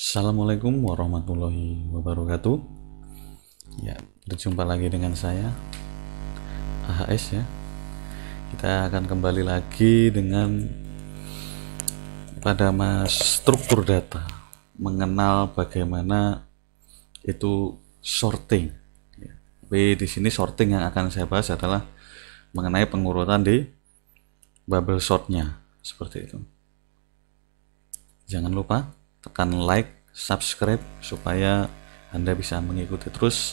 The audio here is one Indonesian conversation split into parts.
Assalamualaikum warahmatullahi wabarakatuh. Ya, berjumpa lagi dengan saya AHS ya. Kita akan kembali lagi dengan pada struktur data, mengenal bagaimana itu sorting. Ya. Tapi di sini sorting yang akan saya bahas adalah mengenai pengurutan di bubble sortnya, seperti itu. Jangan lupa tekan like, subscribe supaya Anda bisa mengikuti terus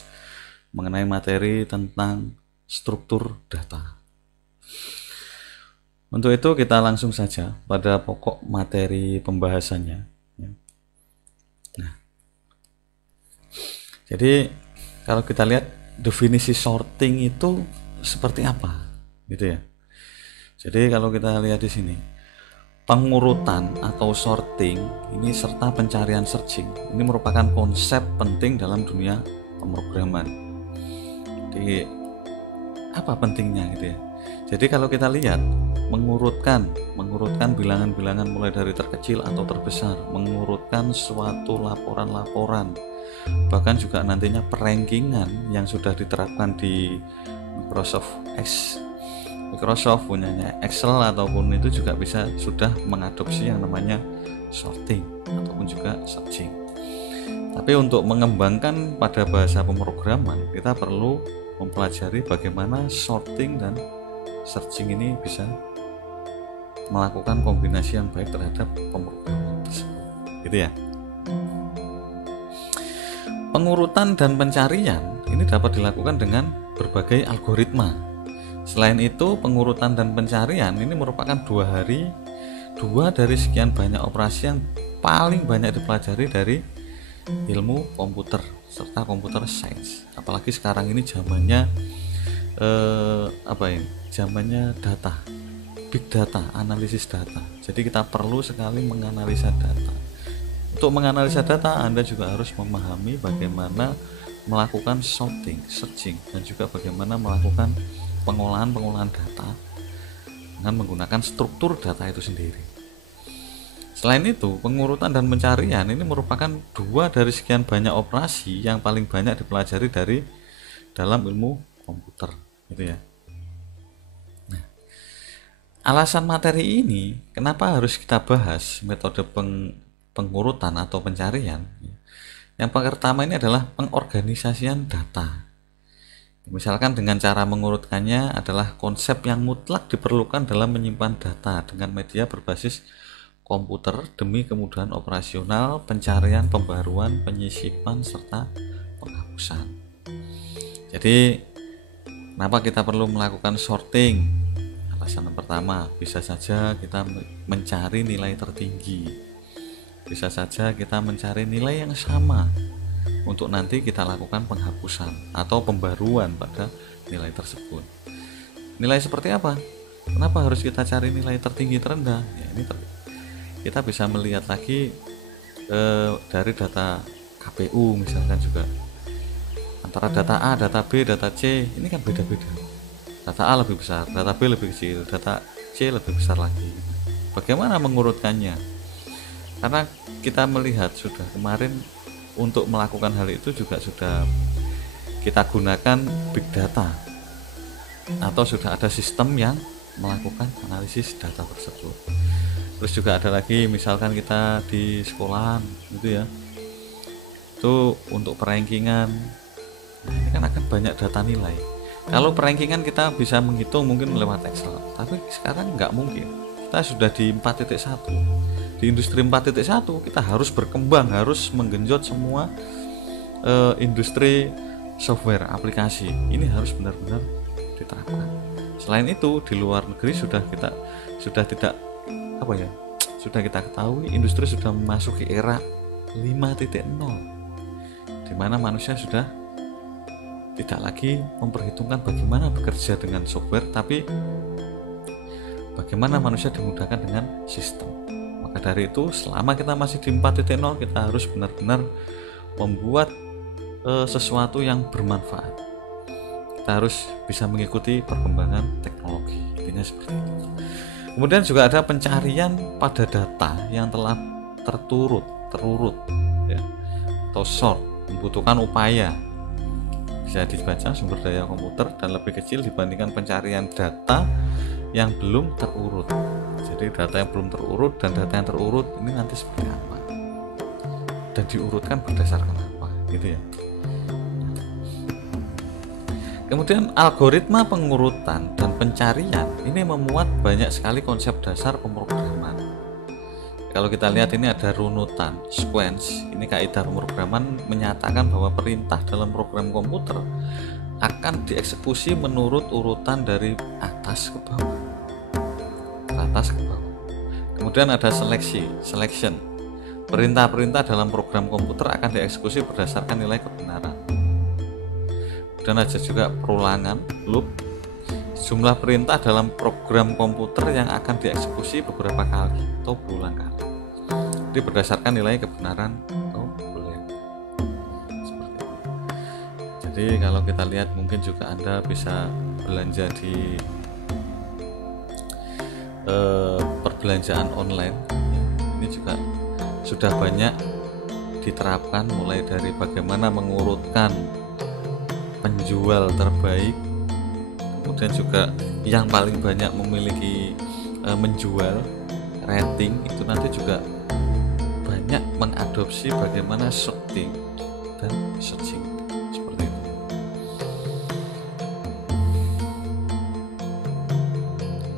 mengenai materi tentang struktur data. Untuk itu kita langsung saja pada pokok materi pembahasannya. Nah, jadi kalau kita lihat definisi sorting itu seperti apa, gitu ya. Jadi kalau kita lihat di sini, pengurutan atau sorting ini serta pencarian searching ini merupakan konsep penting dalam dunia pemrograman. Jadi apa pentingnya gitu ya? Jadi kalau kita lihat mengurutkan bilangan-bilangan mulai dari terkecil atau terbesar, mengurutkan suatu laporan-laporan, bahkan juga nantinya perankingan yang sudah diterapkan di Microsoft punyanya Excel ataupun itu juga bisa sudah mengadopsi yang namanya sorting ataupun juga searching. Tapi untuk mengembangkan pada bahasa pemrograman kita perlu mempelajari bagaimana sorting dan searching ini bisa melakukan kombinasi yang baik terhadap pemrograman tersebut, gitu ya. Pengurutan dan pencarian ini dapat dilakukan dengan berbagai algoritma. Selain itu, pengurutan dan pencarian ini merupakan dua dari sekian banyak operasi yang paling banyak dipelajari dari ilmu komputer serta computer science. Apalagi sekarang ini zamannya zamannya data, big data, analisis data. Jadi kita perlu sekali menganalisa data. Untuk menganalisa data, Anda juga harus memahami bagaimana melakukan sorting, searching, dan juga bagaimana melakukan pengolahan data dengan menggunakan struktur data itu sendiri. Selain itu, pengurutan dan pencarian ini merupakan dua dari sekian banyak operasi yang paling banyak dipelajari dari dalam ilmu komputer, gitu ya. Nah, alasan materi ini kenapa harus kita bahas metode pengurutan atau pencarian? Yang pertama ini adalah pengorganisasian data. Misalkan dengan cara mengurutkannya adalah konsep yang mutlak diperlukan dalam menyimpan data dengan media berbasis komputer demi kemudahan operasional, pencarian, pembaruan, penyisipan, serta penghapusan. Jadi, kenapa kita perlu melakukan sorting? Alasan yang pertama, bisa saja kita mencari nilai tertinggi. Bisa saja kita mencari nilai yang sama untuk nanti kita lakukan penghapusan atau pembaruan pada nilai tersebut. Nilai seperti apa? Kenapa harus kita cari nilai tertinggi terendah? Ya, ini kita bisa melihat lagi dari data KPU misalkan juga. Antara data A, data B, data C ini kan beda-beda. Data A lebih besar, data B lebih kecil, data C lebih besar lagi. Bagaimana mengurutkannya? Karena kita melihat sudah kemarin untuk melakukan hal itu juga sudah kita gunakan big data atau sudah ada sistem yang melakukan analisis data tersebut. Terus juga ada lagi misalkan kita di sekolahan gitu ya, itu untuk perankingan. Nah, ini kan akan banyak data nilai. Kalau perankingan kita bisa menghitung mungkin lewat Excel, tapi sekarang nggak mungkin. Kita sudah di 4.1. Di industri 4.1 kita harus berkembang, harus menggenjot semua industri software aplikasi. Ini harus benar-benar diterapkan. Selain itu, di luar negeri sudah kita ketahui industri sudah memasuki era 5.0 di mana manusia sudah tidak lagi memperhitungkan bagaimana bekerja dengan software, tapi bagaimana manusia dimudahkan dengan sistem. Maka dari itu, selama kita masih di 4.0, kita harus benar-benar membuat sesuatu yang bermanfaat. Kita harus bisa mengikuti perkembangan teknologi. Intinya seperti itu. Kemudian juga ada pencarian pada data yang telah terurut atau short, membutuhkan upaya. Bisa dibaca sumber daya komputer dan lebih kecil dibandingkan pencarian data yang belum terurut. Jadi data yang belum terurut dan data yang terurut ini nanti seperti apa dan diurutkan berdasarkan apa, gitu ya. Kemudian algoritma pengurutan dan pencarian ini memuat banyak sekali konsep dasar pemrograman. Kalau kita lihat ini ada runutan, sequence. Ini kaidah pemrograman menyatakan bahwa perintah dalam program komputer akan dieksekusi menurut urutan dari atas ke bawah. Atas ke bawah. Kemudian ada selection. Perintah-perintah dalam program komputer akan dieksekusi berdasarkan nilai kebenaran. Dan ada juga perulangan, loop. Jumlah perintah dalam program komputer yang akan dieksekusi beberapa kali atau berulang kali. Jadi berdasarkan nilai kebenaran atau boolean. Seperti itu. Jadi kalau kita lihat mungkin juga Anda bisa belanja di perbelanjaan online. Ini juga sudah banyak diterapkan, mulai dari bagaimana mengurutkan penjual terbaik, kemudian juga yang paling banyak memiliki menjual rating, itu nanti juga banyak mengadopsi bagaimana sorting dan searching seperti itu.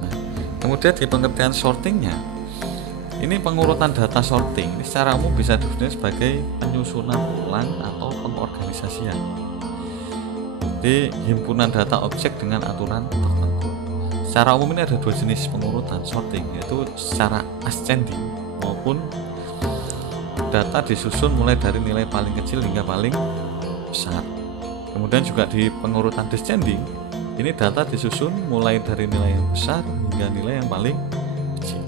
Nah, kemudian di pengertian sortingnya, ini pengurutan data sorting ini secara umum bisa didefinisikan sebagai penyusunan ulang atau pengorganisasian. Jadi himpunan data objek dengan aturan tertentu. Secara umum ini ada dua jenis pengurutan sorting, yaitu secara ascending maupun data disusun mulai dari nilai paling kecil hingga paling besar. Kemudian juga di pengurutan descending, ini data disusun mulai dari nilai yang besar hingga nilai yang paling kecil.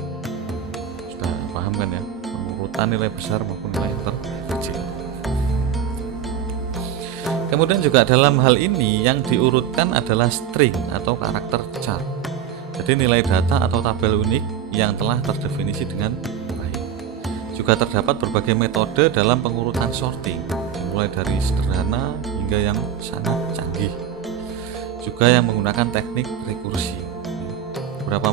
Sudah paham kan ya? Pengurutan nilai besar maupun nilai yang terkecil. Kemudian juga dalam hal ini yang diurutkan adalah string atau karakter chart. Jadi nilai data atau tabel unik yang telah terdefinisi dengan baik. Juga terdapat berbagai metode dalam pengurutan sorting, mulai dari sederhana hingga yang sangat canggih. Juga yang menggunakan teknik rekursi. Beberapa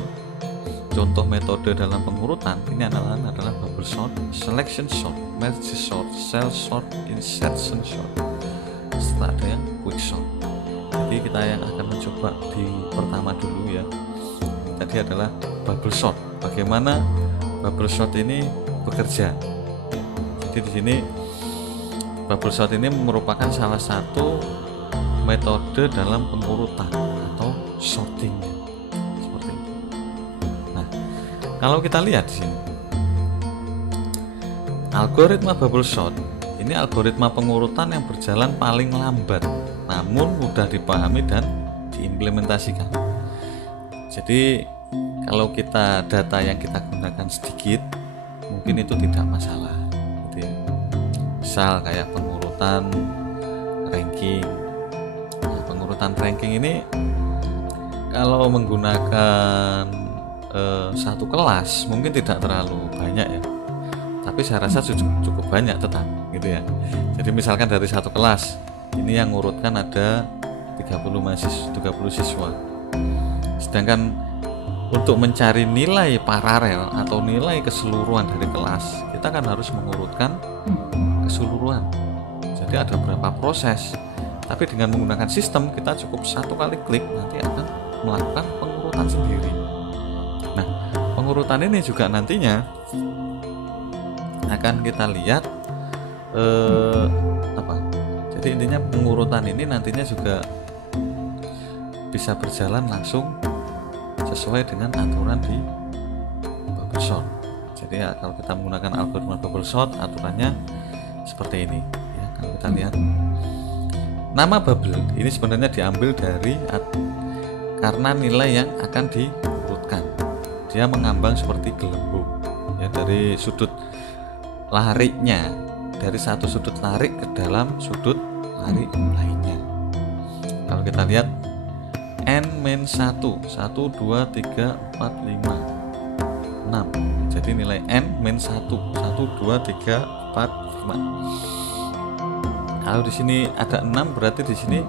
contoh metode dalam pengurutan ini adalah bubble sort, selection sort, merge sort, cell sort, insertion sort. Setelah ada yang quick sort. Jadi kita yang akan mencoba di pertama dulu ya. Tadi adalah bubble sort. Bagaimana bubble sort ini bekerja? Jadi di sini bubble sort ini merupakan salah satu metode dalam pengurutan atau sorting. Seperti itu. Nah, kalau kita lihat di sini, algoritma bubble sort ini algoritma pengurutan yang berjalan paling lambat, namun mudah dipahami dan diimplementasikan. Jadi kalau kita data yang kita gunakan sedikit, mungkin itu tidak masalah. Gitu ya. Misal kayak pengurutan ranking. Nah, pengurutan ranking ini kalau menggunakan satu kelas mungkin tidak terlalu banyak ya. Tapi saya rasa cukup banyak tetap gitu ya. Jadi misalkan dari satu kelas ini yang ngurutkan ada 30 siswa. Sedangkan untuk mencari nilai paralel atau nilai keseluruhan dari kelas, kita kan harus mengurutkan keseluruhan. Jadi ada beberapa proses. Tapi dengan menggunakan sistem, kita cukup satu kali klik nanti akan melakukan pengurutan sendiri. Nah, pengurutan ini juga nantinya akan kita lihat jadi intinya pengurutan ini nantinya juga bisa berjalan langsung sesuai dengan aturan di bubble sort. Jadi ya, kalau kita menggunakan algoritma bubble sort, aturannya seperti ini ya. Kalau kita lihat nama bubble ini sebenarnya diambil dari karena nilai yang akan diurutkan, dia mengambang seperti gelembung ya, dari sudut lariknya, dari satu sudut larik ke dalam sudut larik lainnya. Kalau kita lihat n-1 1 2 3 4 5 6, jadi nilai n-1 1 2 3 4 5. Kalau di sini ada 6 berarti di sini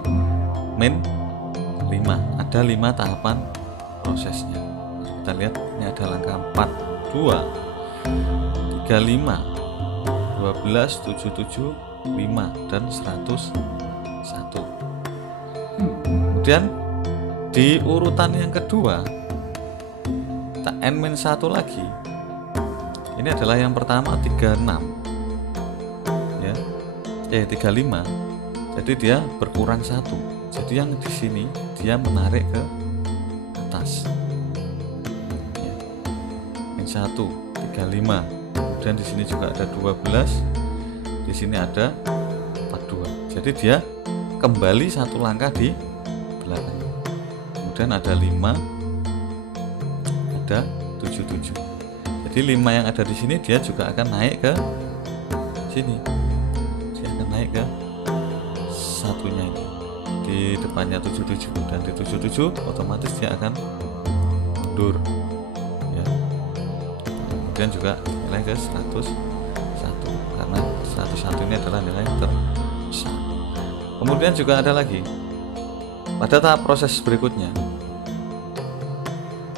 min 5. Ada 5 tahapan prosesnya. Kita lihat ini ada langkah 4, 2, 3, 5, 12, 77, 5 dan 101. Kemudian di urutan yang kedua kita n-1 lagi. Ini adalah yang pertama 36 ya. 35. Jadi dia berkurang 1. Jadi yang di sini dia menarik ke atas. Ya. N1 35. Kemudian di sini juga ada 12. Di sini ada 42. Jadi dia kembali 1 langkah di belakang. Kemudian ada 5, ada 77. Jadi 5 yang ada di sini dia juga akan naik ke sini. Dia akan naik ke satunya ini. Di depannya 77 dan di 77 otomatis dia akan mundur. Ya. Kemudian juga nilai ke 101 karena 101 ini adalah nilai terbesar. Kemudian juga ada lagi pada tahap proses berikutnya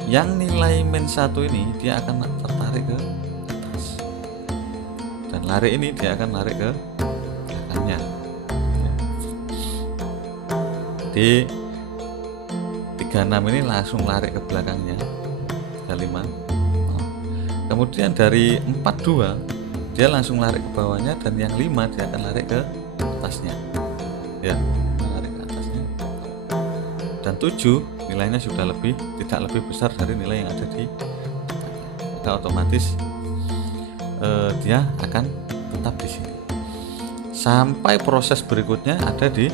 yang nilai -1 ini dia akan tertarik ke atas dan lari ini dia akan lari ke belakangnya. Di 36 ini langsung lari ke belakangnya 35. Kemudian dari 42 dia langsung lari ke bawahnya dan yang 5 dia akan lari ke atasnya ya, lari ke atasnya. Dan 7 nilainya sudah tidak lebih besar dari nilai yang ada di depannya, maka otomatis dia akan tetap di sini sampai proses berikutnya ada di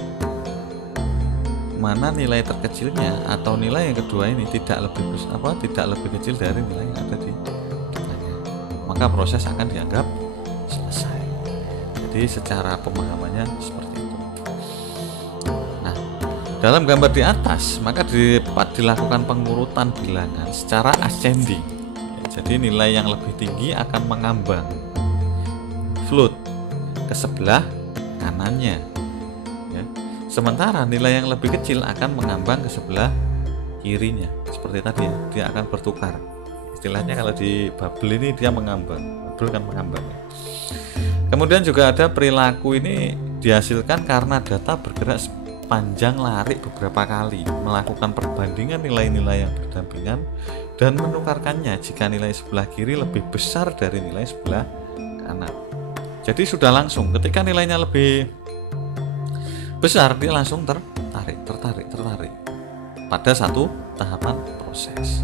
mana nilai terkecilnya atau nilai yang kedua ini tidak lebih kecil dari nilai yang ada di depannya, maka proses akan dianggap selesai. Jadi secara pemahamannya seperti itu. Nah, dalam gambar di atas maka dapat dilakukan pengurutan bilangan secara ascending ya, jadi nilai yang lebih tinggi akan mengambang float ke sebelah kanannya ya. Sementara nilai yang lebih kecil akan mengambang ke sebelah kirinya. Seperti tadi ya, dia akan bertukar. Istilahnya kalau di bubble ini dia mengambang, bubble kan mengambang. Kemudian juga ada perilaku ini dihasilkan karena data bergerak sepanjang lari beberapa kali, melakukan perbandingan nilai-nilai yang berdampingan dan menukarkannya jika nilai sebelah kiri lebih besar dari nilai sebelah kanan. Jadi sudah langsung ketika nilainya lebih besar dia langsung tertarik pada satu tahapan proses.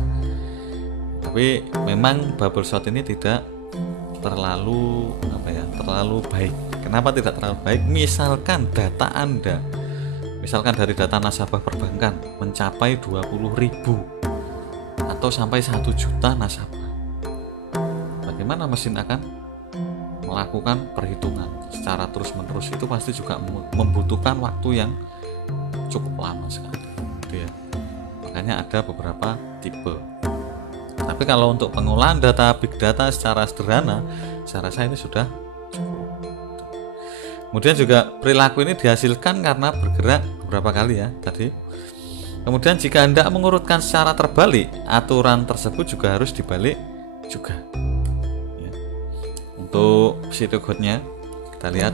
Tapi memang bubble sort ini tidak terlalu baik. Kenapa tidak terlalu baik? Misalkan data Anda dari data nasabah perbankan mencapai 20.000 atau sampai 1 juta nasabah, bagaimana mesin akan melakukan perhitungan secara terus-menerus? Itu pasti juga membutuhkan waktu yang cukup lama sekali gitu ya. Makanya ada beberapa tipe. Tapi kalau untuk pengolahan data big data secara sederhana, saya rasa ini sudah cukup. Kemudian juga perilaku ini dihasilkan karena bergerak beberapa kali ya tadi. Kemudian jika Anda mengurutkan secara terbalik, aturan tersebut juga harus dibalik juga. Untuk pseudocode-nya kita lihat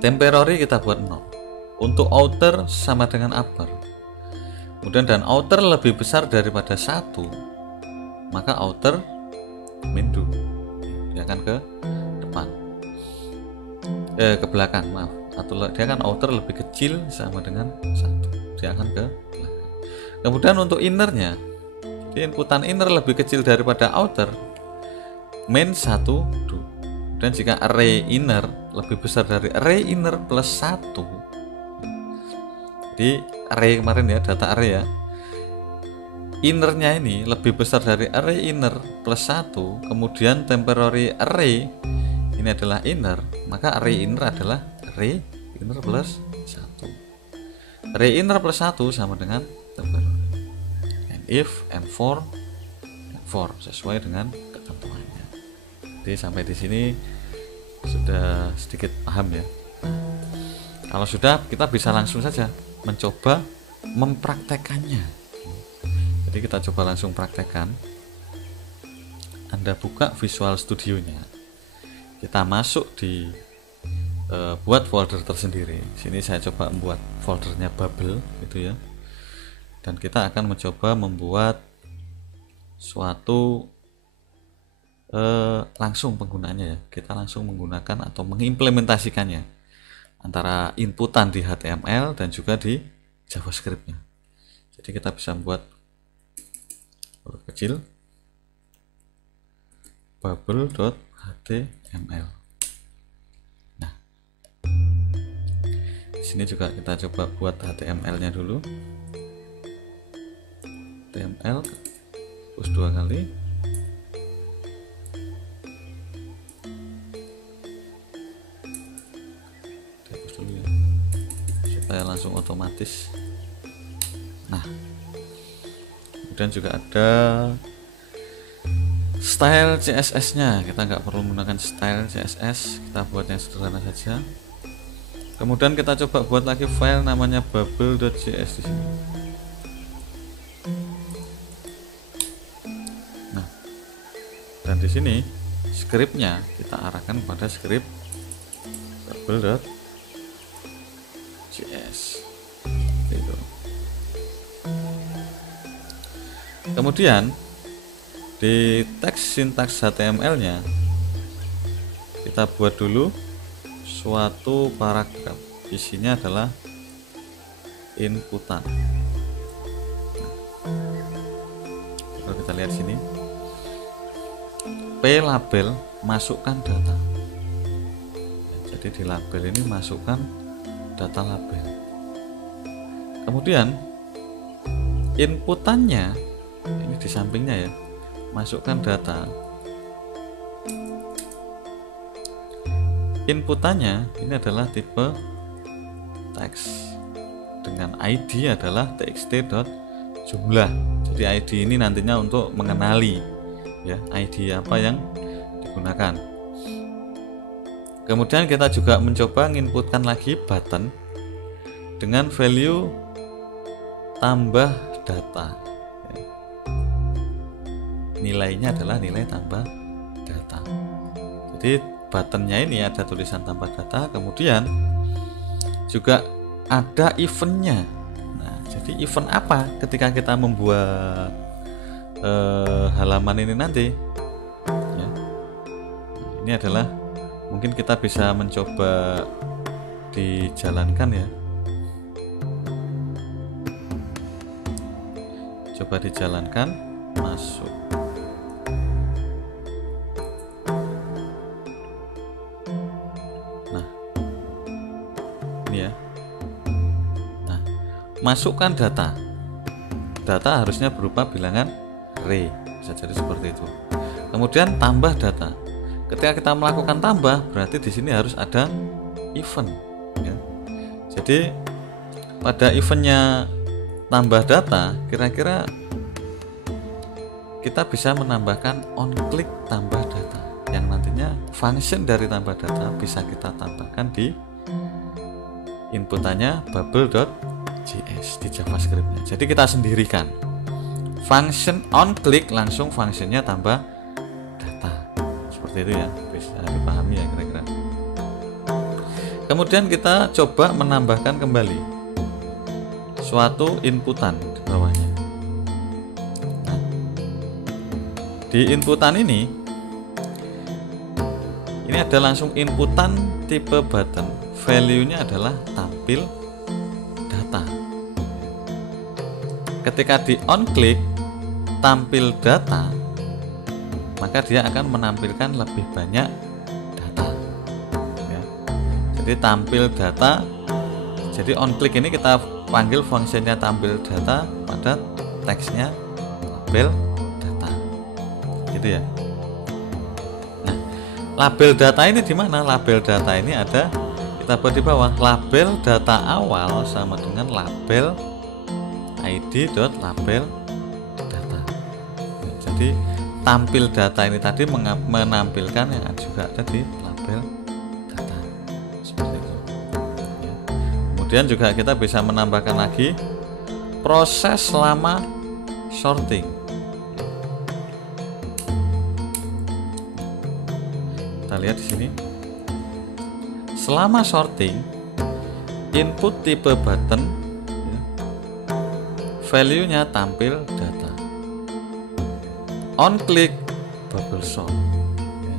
temporary kita buat 0, untuk outer sama dengan upper, kemudian dan outer lebih besar daripada 1 maka outer -2 dia akan ke depan ke belakang atau dia akan outer lebih kecil sama dengan 1 dia akan ke belakang. Kemudian untuk innernya, jadi inputan inner lebih kecil daripada outer -1, 2. Dan jika array inner lebih besar dari array inner plus 1, jadi array kemarin ya, data array ya, innernya ini lebih besar dari array inner plus 1, kemudian temporary array ini adalah inner, maka array inner adalah array inner plus 1. Array inner plus 1 sama dengan temporary. And if and for sesuai dengan ketentuannya. Jadi sampai di sini sudah sedikit paham ya Kalau sudah, kita bisa langsung saja mencoba mempraktekannya. Jadi kita coba langsung praktekkan. Anda buka Visual Studionya, kita masuk di buat folder tersendiri. Sini saya coba membuat foldernya bubble gitu ya. Dan kita akan mencoba membuat suatu langsung penggunaannya ya. Kita langsung menggunakan atau mengimplementasikannya antara inputan di HTML dan juga di JavaScript-nya. Jadi kita bisa membuat huruf kecil bubble.html. Nah, di sini juga kita coba buat HTML-nya dulu. HTML terus 2 kali. Supaya langsung otomatis. Nah, kemudian juga ada style CSS nya. Kita nggak perlu menggunakan style CSS, kita buat yang sederhana saja. Kemudian kita coba buat lagi file namanya bubble.js di sini. Nah, dan di sini scriptnya kita arahkan pada script bubble.js gitu. Kemudian di teks sintaks HTML-nya kita buat dulu suatu paragraf. Isinya adalah inputan. Kalau kita lihat sini, P label masukkan data. Jadi di label ini masukkan data label. Kemudian inputannya ini di sampingnya ya, masukkan data. Inputannya ini adalah tipe teks dengan ID adalah txt.jumlah. Jadi ID ini nantinya untuk mengenali ya ID apa yang digunakan. Kemudian kita juga mencoba menginputkan lagi button dengan value tambah data. Nilainya adalah nilai tambah data. Jadi buttonnya ini ada tulisan tambah data, kemudian juga ada eventnya. Nah, jadi event apa ketika kita membuat halaman ini nanti ya. Ini adalah mungkin kita bisa mencoba dijalankan ya. Coba dijalankan, masuk. Nah, ini ya. Nah, masukkan data. Data harusnya berupa bilangan array, bisa jadi seperti itu. Kemudian tambah data. Ketika kita melakukan tambah, berarti di sini harus ada event. Ya. Jadi pada eventnya tambah data, kira-kira kita bisa menambahkan onClick tambah data, yang nantinya function dari tambah data bisa kita tambahkan di inputannya bubble.js di JavaScript-nya. Jadi kita sendirikan function onClick, langsung functionnya tambah data, seperti itu ya, bisa dipahami ya kira-kira. Kemudian kita coba menambahkan kembali suatu inputan di bawahnya. Nah, di inputan ini ada langsung inputan tipe button, value-nya adalah tampil data. Ketika di on click tampil data, maka dia akan menampilkan lebih banyak data ya. Jadi tampil data, jadi on click ini kita panggil fungsinya tampil data pada teksnya label data, gitu ya. Nah, label data ini di mana? Label data ini ada, kita buat di bawah, label data awal sama dengan label id.label data. Nah, jadi tampil data ini tadi menampilkan yang juga ada di label data, seperti itu ya. Kemudian juga kita bisa menambahkan lagi proses selama sorting. Kita lihat di sini. Selama sorting, input tipe button, value-nya tampil data. On click bubble sort.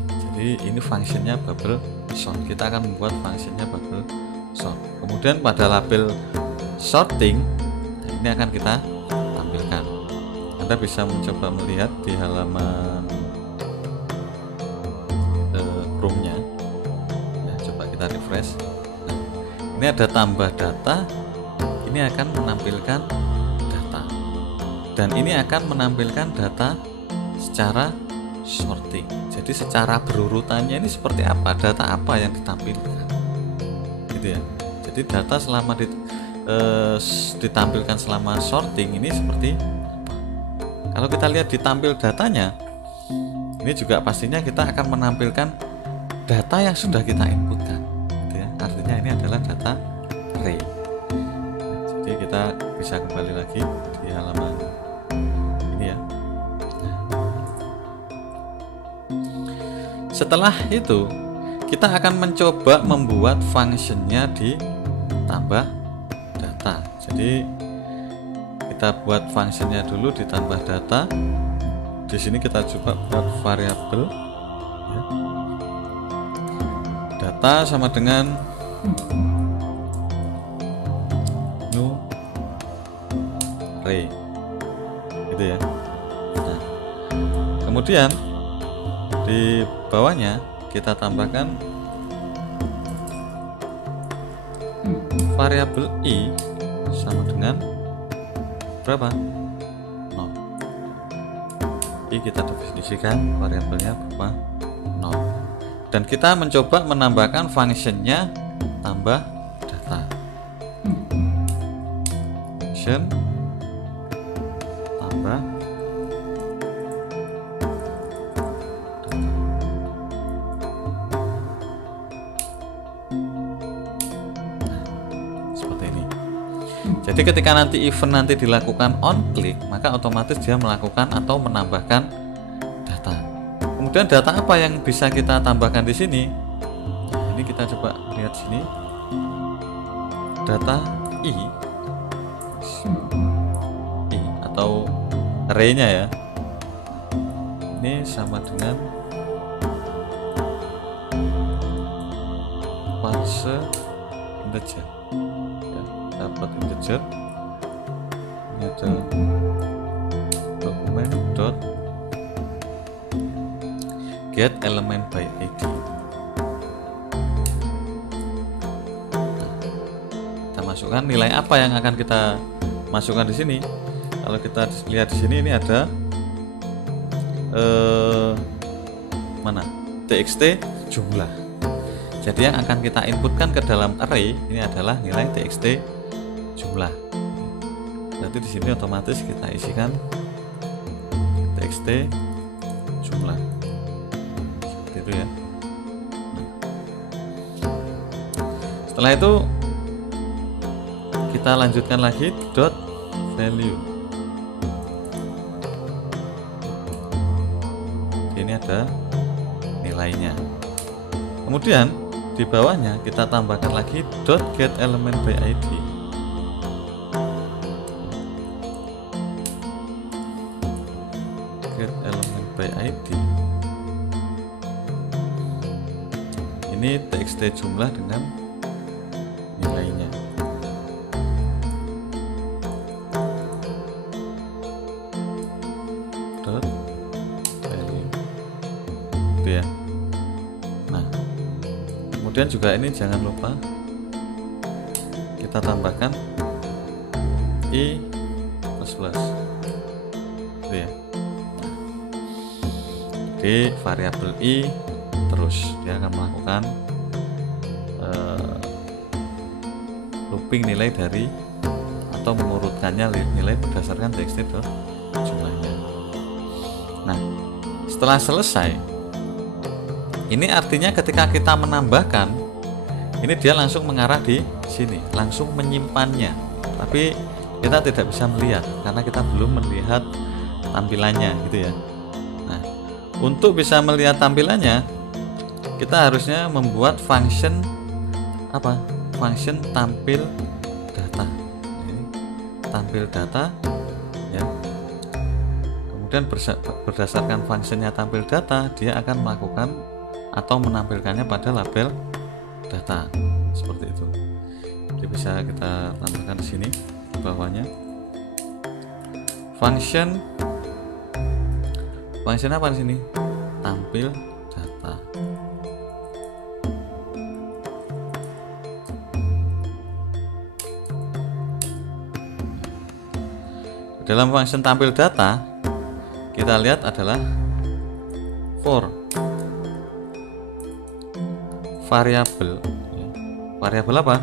Jadi ini fungsinya bubble sort. Kita akan membuat fungsinya bubble sort. Kemudian pada label sorting ini akan kita tampilkan. Anda bisa mencoba melihat di halaman Chrome-nya. Ya, coba kita refresh. Nah, ini ada tambah data. Ini akan menampilkan data. Dan ini akan menampilkan data secara sorting. Jadi secara berurutannya ini seperti apa, data apa yang ditampilkan, gitu ya. Jadi data selama ditampilkan selama sorting ini seperti apa. Kalau kita lihat ditampil datanya, ini juga pastinya kita akan menampilkan data yang sudah kita inputkan, gitu ya. Artinya ini adalah data array. Jadi kita bisa kembali lagi di halaman ini ya. Setelah itu kita akan mencoba membuat fungsinya di tambah data. Jadi kita buat fungsinya dulu ditambah data. Di sini kita coba buat variabel ya. Data sama dengan new array, gitu ya. Nah, kemudian di bawahnya kita tambahkan variabel i sama dengan berapa? 0. I kita definisikan variabelnya berupa 0. Dan kita mencoba menambahkan fungsinya tambah data. Function tambah Jadi ketika nanti event nanti dilakukan on click, maka otomatis dia melakukan atau menambahkan data. Kemudian data apa yang bisa kita tambahkan di sini? Nah, ini kita coba lihat sini. Data i atau array-nya ya. Ini sama dengan parse integer. Dapat integer, ini ada dokumen dot get element by id. Kita masukkan nilai apa yang akan kita masukkan di sini. Kalau kita lihat di sini ini ada mana txt jumlah. Jadi yang akan kita inputkan ke dalam array ini adalah nilai txt jumlah. Berarti di sini otomatis kita isikan txt jumlah. Seperti itu ya. Nah, setelah itu kita lanjutkan lagi dot value. Ini ada nilainya. Kemudian di bawahnya kita tambahkan lagi dot get element by id. Get element by id. Ini txt jumlah dengan nilainya. Dot value. Itu ya. Nah, kemudian juga ini jangan lupa kita tambahkan i plus plus. Itu ya. Di variabel i terus dia akan melakukan looping nilai dari atau mengurutkannya nilai berdasarkan txt jumlahnya. Nah, setelah selesai ini artinya ketika kita menambahkan ini dia langsung mengarah di sini langsung menyimpannya, tapi kita tidak bisa melihat karena kita belum melihat tampilannya gitu ya. Nah, untuk bisa melihat tampilannya kita harusnya membuat function apa? Function tampil data. Ini tampil data ya. Kemudian berdasarkan fungsinya tampil data, dia akan melakukan atau menampilkannya pada label data seperti itu. Jadi bisa kita tambahkan di sini di bawahnya. Function apa di sini? Tampil data. Dalam function tampil data kita lihat adalah for variabel. Variabel apa?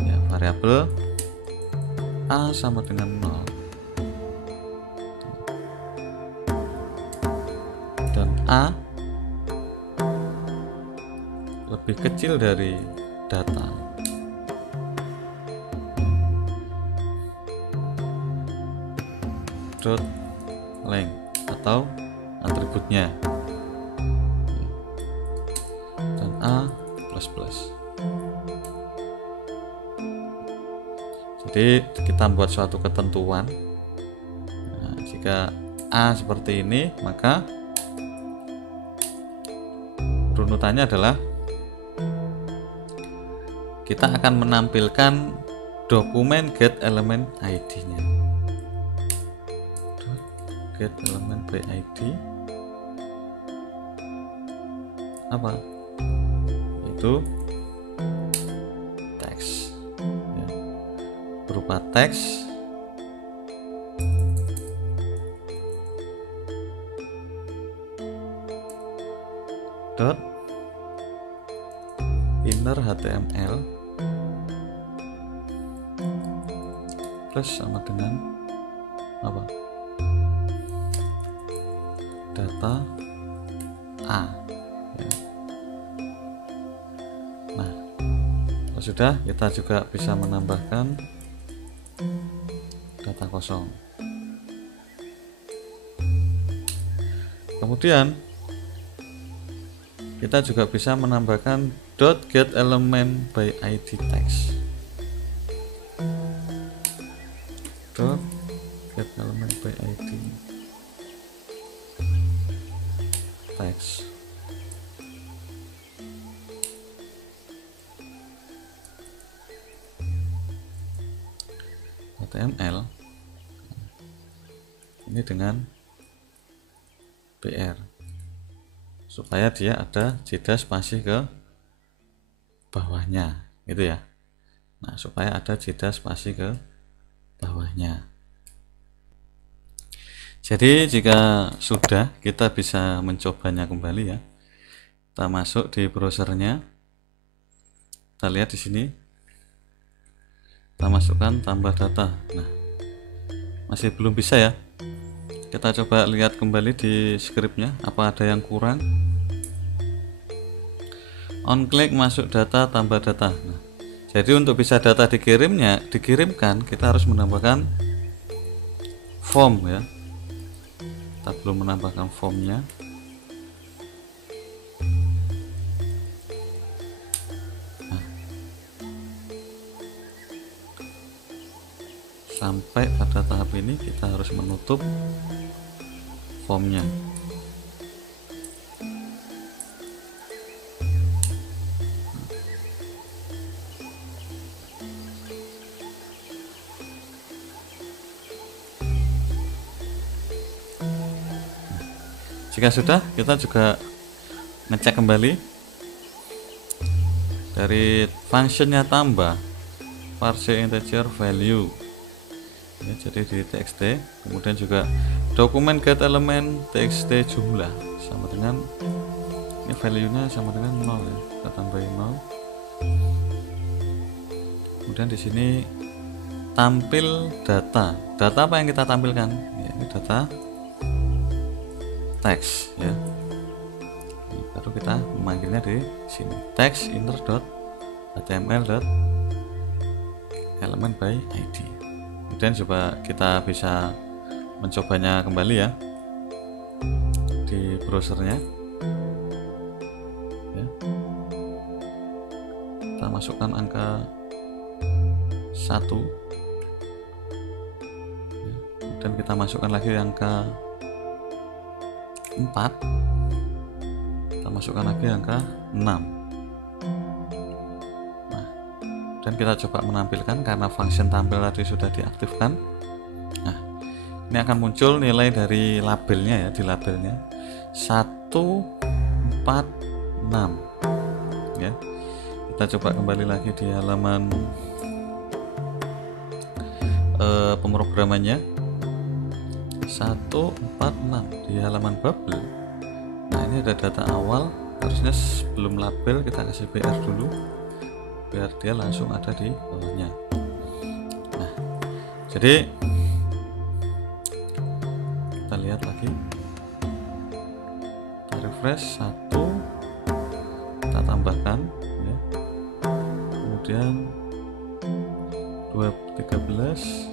Ya, variabel a sama dengan 0 dan a lebih kecil dari data. Dot length atau atributnya, dan a++. Jadi kita buat suatu ketentuan. Nah, jika a seperti ini, maka runutannya adalah kita akan menampilkan dokumen get element id-nya. Get element by id apa? Itu teks ya, berupa teks dot inner html plus sama dengan apa? Data a ya. Nah, kalau sudah, kita juga bisa menambahkan data kosong. Kemudian kita juga bisa menambahkan dot get element by id text. Dot get element by id text. HTML ini dengan BR supaya dia ada jeda spasi ke bawahnya gitu ya. Nah, supaya ada jeda spasi ke bawahnya. Jadi jika sudah, kita bisa mencobanya kembali ya. Kita masuk di browsernya. Kita lihat di sini. Kita masukkan tambah data. Nah, masih belum bisa ya. Kita coba lihat kembali di scriptnya, apa ada yang kurang. On klik masuk data tambah data. Nah, jadi untuk bisa data dikirimkan, kita harus menambahkan form ya. Kita belum menambahkan formnya. Nah, sampai pada tahap ini kita harus menutup formnya. Jika sudah, kita juga ngecek kembali dari functionnya tambah parse integer value ya, jadi di txt, kemudian juga dokumen get element txt jumlah sama dengan ini, value nya sama dengan 0 ya, kita tambahin 0. Kemudian di sini tampil data apa yang kita tampilkan ya, ini data teks ya. Baru kita memanggilnya di sini teks inner dot html dot elemen by ID. Kemudian coba kita bisa mencobanya kembali ya di browsernya ya. Kita masukkan angka 1 ya. Kemudian kita masukkan lagi angka 4, kita masukkan lagi angka 6. Nah, dan kita coba menampilkan karena function tampil tadi sudah diaktifkan. Nah, ini akan muncul nilai dari labelnya ya, di labelnya 146 ya. Kita coba kembali lagi di halaman pemrogramannya 146 di halaman bubble. Nah, ini ada data awal, harusnya sebelum label kita kasih BR dulu biar dia langsung ada di bawahnya. Nah, jadi kita lihat lagi, kita refresh 1, kita tambahkan ya. Kemudian 13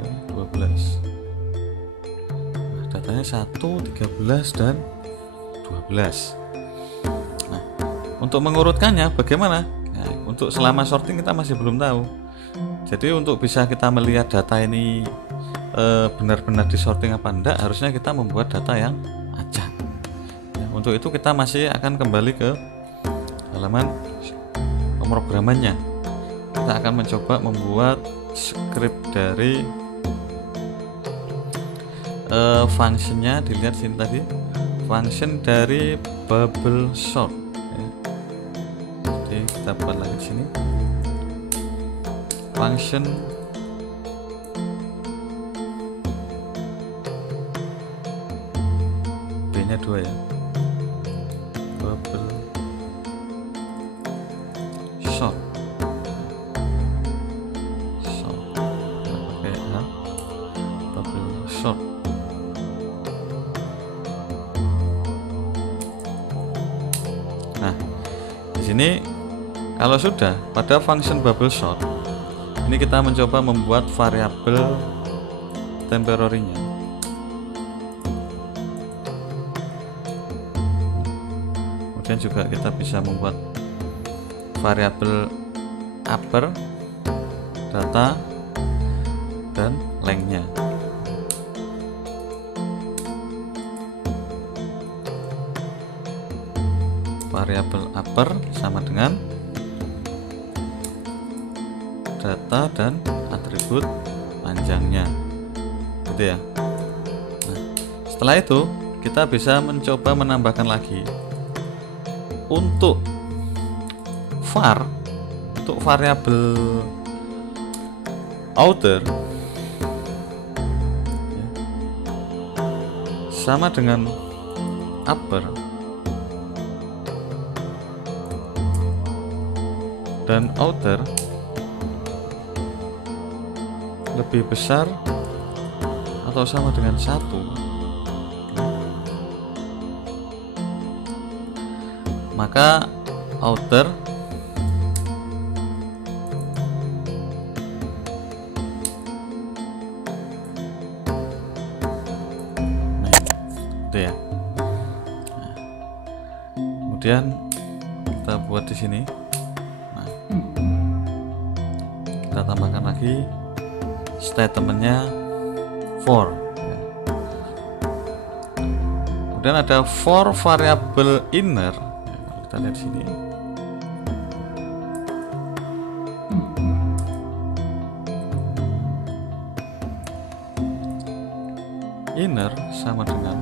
dan 12. Nah, datanya 1, 13 dan 12. Nah, untuk mengurutkannya bagaimana? Nah, untuk selama sorting kita masih belum tahu. Jadi untuk bisa kita melihat data ini benar-benar disorting apa enggak, harusnya kita membuat data yang acak ya. Untuk itu kita masih akan kembali ke halaman pemrogramannya. Kita akan mencoba membuat script dari functionnya. Dilihat sini tadi, function dari bubble sort ya. Jadi kita buat lagi di sini function B-nya 2 ya, bubble sort. Sort. Nah, di sini kalau sudah pada function bubble sort, ini kita mencoba membuat variabel temporary-nya. Kemudian juga kita bisa membuat variabel upper, data, dan length-nya. Variabel upper sama dengan data dan atribut panjangnya, gitu ya. Nah, setelah itu kita bisa mencoba menambahkan lagi untuk var, untuk variabel outer ya, sama dengan upper dan outer lebih besar atau sama dengan 1, maka outer itu ya. Nah, kemudian kita buat di sini. Kita tambahkan lagi statementnya for ya. Kemudian ada for variable inner ya, kita lihat sini inner sama dengan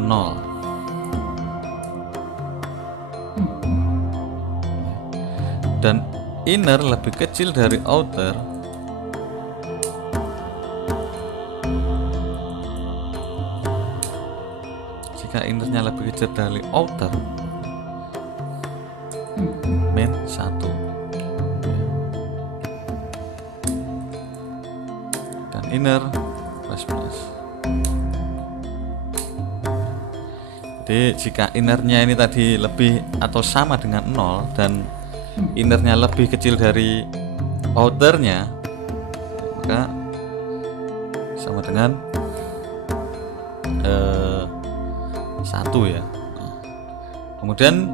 nol. Dan inner lebih kecil dari outer jika innernya lebih kecil dari outer, main 1 dan inner plus plus. Jadi jika innernya ini tadi lebih atau sama dengan 0 dan innernya lebih kecil dari outernya, maka sama dengan 1 ya. Kemudian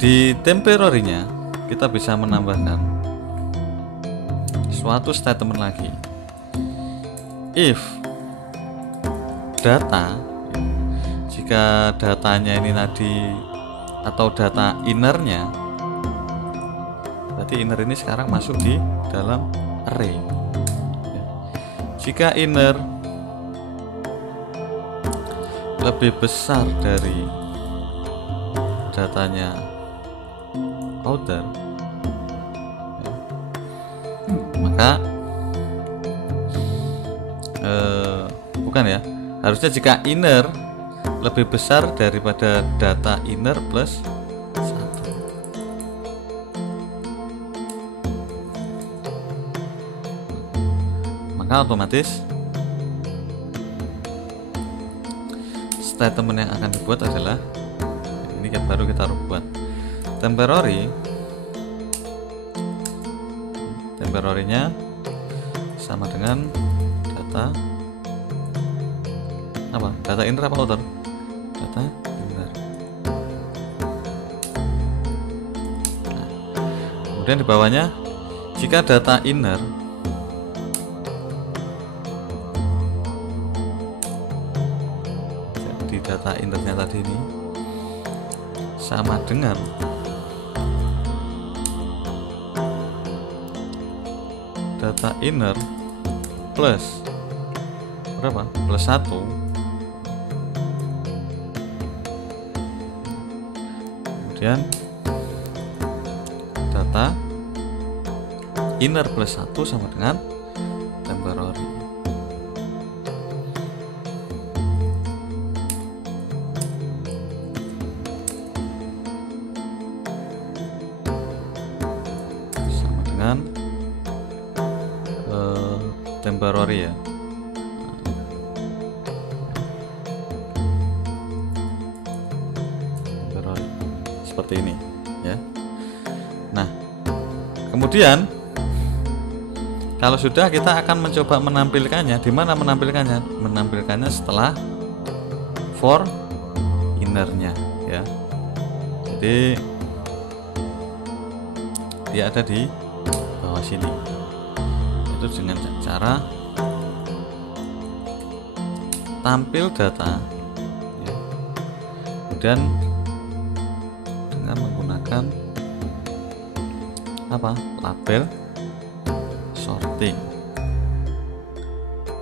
di temporary-nya kita bisa menambahkan suatu statement lagi. If data, jika datanya ini tadi atau data innernya, berarti inner ini sekarang masuk di dalam array. Jika inner lebih besar dari datanya outer, maka bukan ya, harusnya jika inner lebih besar daripada data inner plus 1. Maka otomatis statement yang akan dibuat adalah ini yang baru kita buat temporary-nya sama dengan data apa? Data inner apa outer? Data inner. Nah, kemudian di bawahnya jika data inner jadi data innernya tadi ini sama dengan data inner plus berapa? Plus 1. Kemudian data inner plus 1 sama dengan temporary. Sama dengan temporary ya. Seperti ini ya. Nah, kemudian kalau sudah, kita akan mencoba menampilkannya. Di mana menampilkannya? Menampilkannya setelah for innernya ya. Jadi dia ada di bawah sini. Itu dengan cara tampil data ya. Kemudian menggunakan apa? Label sorting,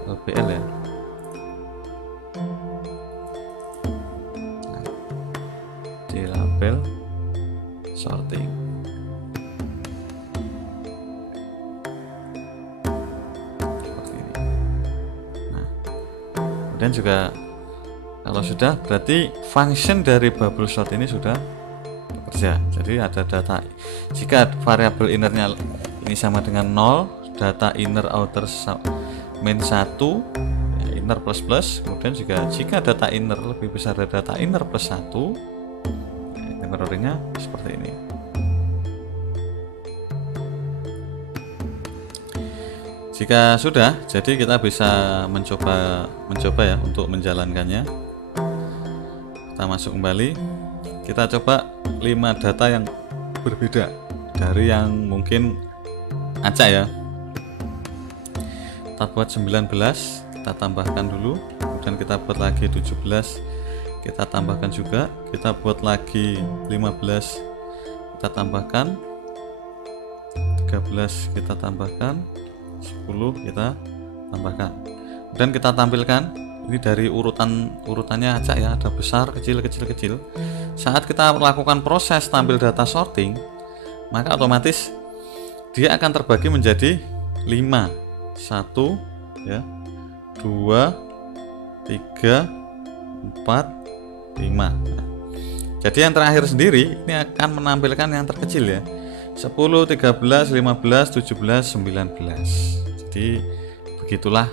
LBL ya. Nah, di label sorting. Seperti ini. Nah, kemudian juga kalau sudah, berarti function dari bubble sort ini sudah bekerja. Jadi ada data, jika variabel innernya ini sama dengan 0, data inner outer min 1 ya, inner plus plus. Kemudian juga jika data inner lebih besar dari data inner plus 1 ya, temporary-nya seperti ini. Jika sudah, jadi kita bisa mencoba ya untuk menjalankannya. Kita masuk kembali, kita coba 5 data yang berbeda dari yang mungkin acak ya. Kita buat 19, kita tambahkan dulu, kemudian kita buat lagi 17, kita tambahkan juga, kita buat lagi 15, kita tambahkan 13, kita tambahkan 10, kita tambahkan. Dan kita tampilkan ini dari urutannya acak ya, ada besar, kecil, kecil, kecil. Saat kita melakukan proses tampil data sorting, maka otomatis dia akan terbagi menjadi 5, 1 ya, 2, 3, 4, 5. Jadi yang terakhir sendiri ini akan menampilkan yang terkecil ya, 10, 13, 15, 17, 19. Jadi begitulah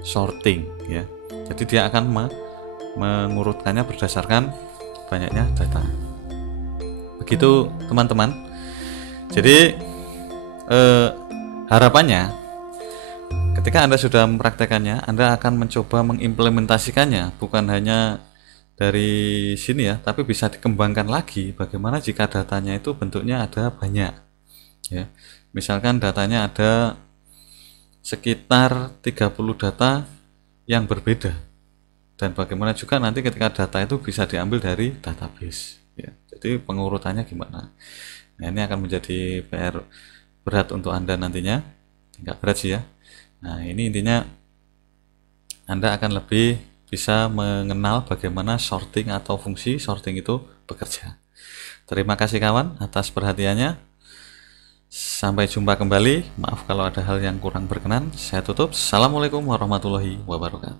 sorting ya. Jadi dia akan mengurutkannya berdasarkan banyaknya data. Begitu teman-teman. Jadi harapannya ketika Anda sudah mempraktekannya, Anda akan mencoba mengimplementasikannya, bukan hanya dari sini ya, tapi bisa dikembangkan lagi bagaimana jika datanya itu bentuknya ada banyak ya. Misalkan datanya ada sekitar 30 data yang berbeda, dan bagaimana juga nanti ketika data itu bisa diambil dari database ya. Jadi pengurutannya gimana. Nah, ini akan menjadi PR berat untuk Anda nantinya. Enggak berat sih ya. Nah, ini intinya Anda akan lebih bisa mengenal bagaimana sorting atau fungsi sorting itu bekerja. Terima kasih kawan atas perhatiannya. Sampai jumpa kembali. Maaf kalau ada hal yang kurang berkenan. Saya tutup. Assalamualaikum warahmatullahi wabarakatuh.